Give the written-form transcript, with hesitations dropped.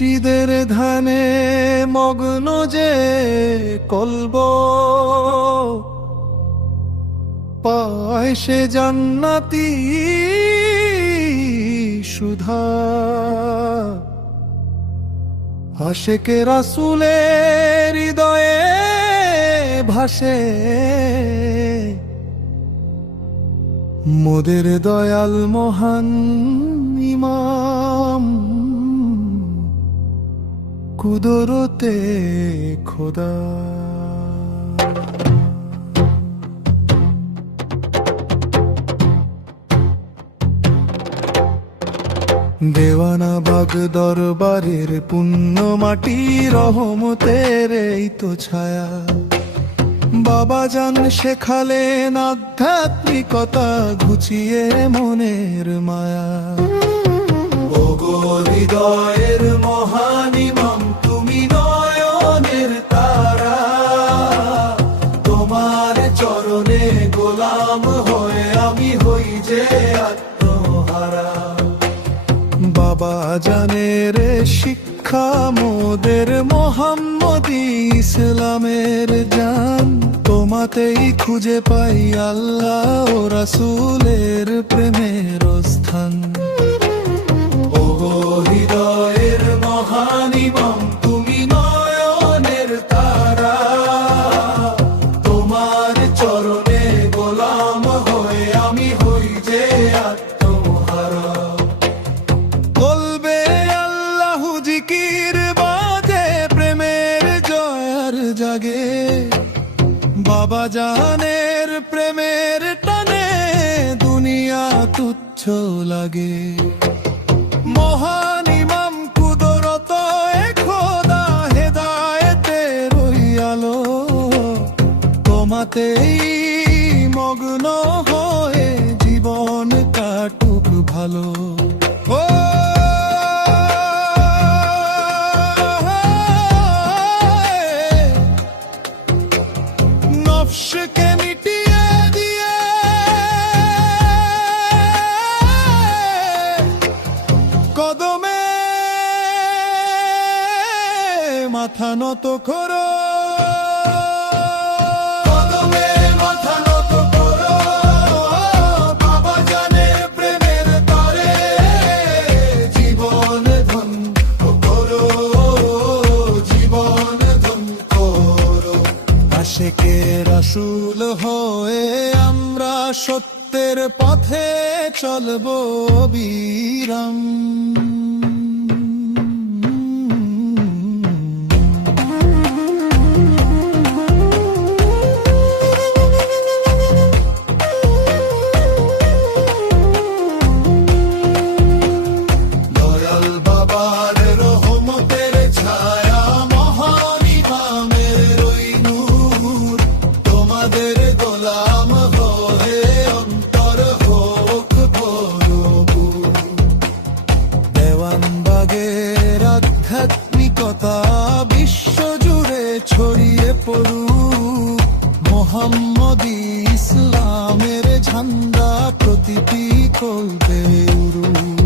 মুর্শিদের ধ্যানে মগ্ন যে কলব, পায় সে জান্নাতি সুধা। আশেকে রাসূলের হৃদয়ে ভাসে মোদের দয়াল মহান ইমাম কুদরতে খোদা। দেওয়ানা বাগ দরবারের পুণ্য মাটি, রহমতের এই তো ছায়া। বাবা জান শেখালেন আধ্যাত্মিকতা, ঘুচিয়ে মনের মায়া। ওগো হৃদয়ের মহান ইমাম, তুমি নয়নের তারা। তোমার চরণে গোলাম হয়ে আমি হই যে আত্মহারা। বাবা জানের শিক্ষা মোদের মোহাম্মদী ইসলামের জান। তোমাতেই খুঁজে পাই আল্লাহ ও রাসূলের প্রেমের স্থান। ওগো হৃদয়ের মহান ইমাম, তুমি নয়নের তারা। তোমার চরণে গোলাম হয়ে আমি হই যে আত্মহারা। বলবে আল্লাহু জিকির বাজে, প্রেমের জয়ার জাগে। বাবা জানের প্রেমের টানে দুনিয়া তুচ্ছ লাগে। মহান ইমাম কুদরত এ খোদা, হেদায়েতের ওই আলো। তোমাতেই মগ্ন হয়ে জীবন কাটুক ভালো। ও নফসকে মিটিয়ে দিয়ে কদমে মাথা নত করো। কদমে মাথা নত করো, বাবা জানের প্রেমের তরে জীবন ধন করো, জীবন ধন করো। আশেকে রাসূল হয়ে আমরা সত্যের পথে চলবো বিরাম। দয়াল বাবার রহমতের ছায়া, মহান ইমামের ওই নূর। তোমাদের গোলাম হয়ে অন্তর হোক ভরপুর। দেওয়ানবাগের আধ্যাত্মিকতা বিশ্ব জুড়ে ছড়িয়ে পড়ুক। মোহাম্মদী ইসলামের ঝান্ডা প্রতিটি কল্পে উড়ুক।